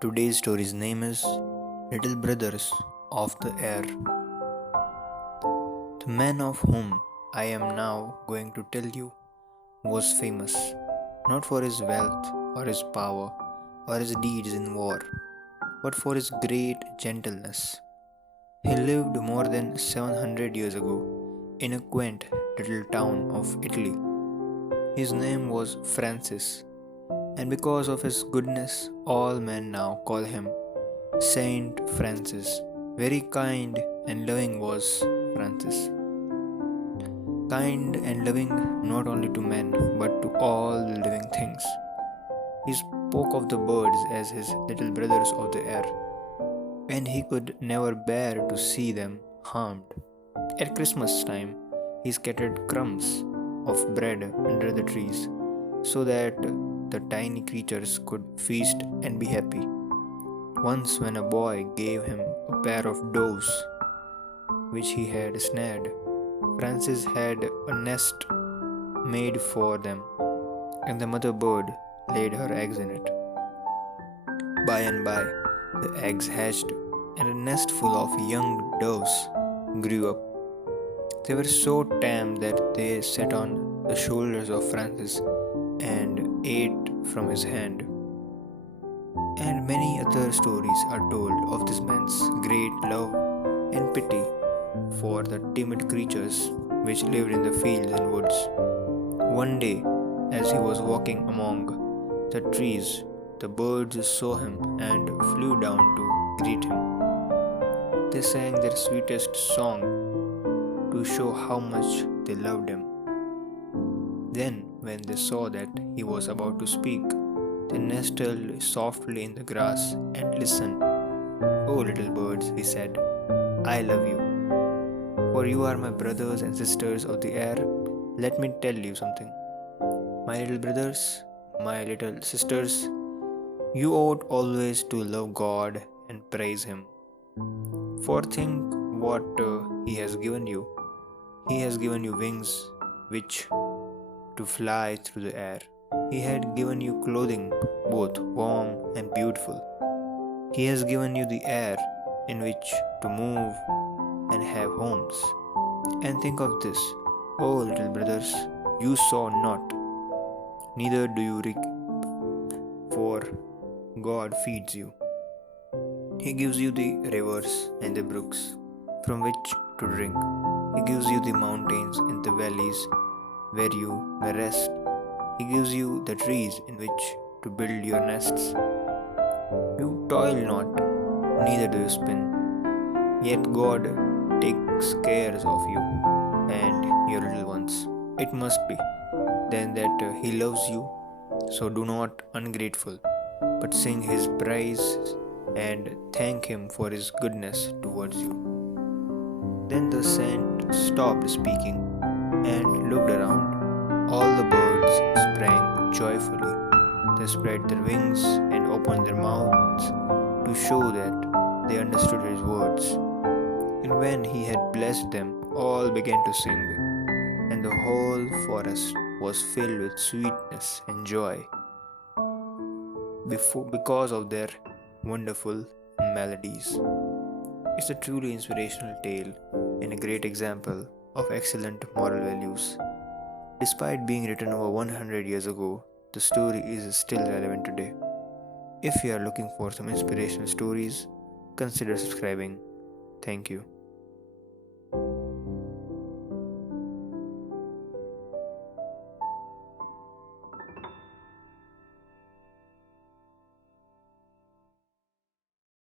Today's story's name is Little Brothers of the Air. The man of whom I am now going to tell you was famous not for his wealth or his power or his deeds in war, but for his great gentleness. He lived more than 700 years ago in a quaint little town of Italy. His name was Francis, and because of his goodness, all men now call him Saint Francis. Very kind and loving was Francis. Kind and loving not only to men but to all living things. He spoke of the birds as his little brothers of the air, and he could never bear to see them harmed. At Christmas time, he scattered crumbs of bread under the trees so that the tiny creatures could feast and be happy. Once, when a boy gave him a pair of doves which he had snared, Francis had a nest made for them, and the mother bird laid her eggs in it. By and by, the eggs hatched, and a nest full of young doves grew up. They were so tame that they sat on the shoulders of Francis and ate from his hand. And many other stories are told of this man's great love and pity for the timid creatures which lived in the fields and woods. One day, as he was walking among the trees, the birds saw him and flew down to greet him. They sang their sweetest song to show how much they loved him. Then, when they saw that he was about to speak, they nestled softly in the grass and listened. "Oh, little birds," he said, "I love you. For you are my brothers and sisters of the air. Let me tell you something. My little brothers, my little sisters, you ought always to love God and praise Him. For think what He has given you. He has given you wings which to fly through the air. He had given you clothing both warm and beautiful. He has given you the air in which to move and have homes. And think of this, oh little brothers, you saw not, neither do you reap, for God feeds you. He gives you the rivers and the brooks from which to drink. He gives you the mountains and the valleys where you may rest. He gives you the trees in which to build your nests. You toil not, neither do you spin. Yet God takes care of you and your little ones. It must be then that He loves you, so do not ungrateful, but sing His praise and thank Him for His goodness towards you." Then the saint stopped speaking and looked around. All the birds sprang joyfully. They spread their wings and opened their mouths to show that they understood His words. And when He had blessed them, all began to sing, and the whole forest was filled with sweetness and joy because of their wonderful melodies. It's a truly inspirational tale and a great example of excellent moral values. Despite being written over 100 years ago, the story is still relevant today. If you are looking for some inspirational stories, consider subscribing. Thank you.